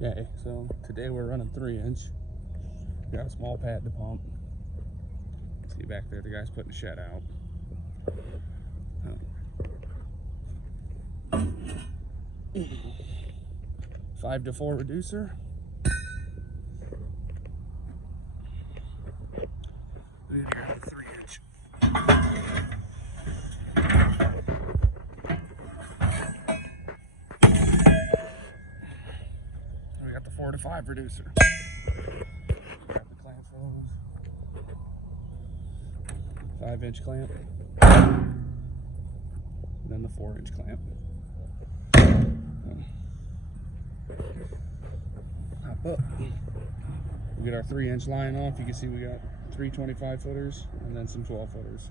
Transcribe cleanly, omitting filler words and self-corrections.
Okay, so today we're running 3-inch. Got a small pad to pump. See back there, the guy's putting the shed out. 5-to-4 reducer. We got a 3-inch. We got the 4-to-5 reducer. Grab the clamp for those. 5-inch clamp. And then the 4-inch clamp. Hop up. We get our 3-inch line off. You can see we got 3 25-footers and then some 12-footers.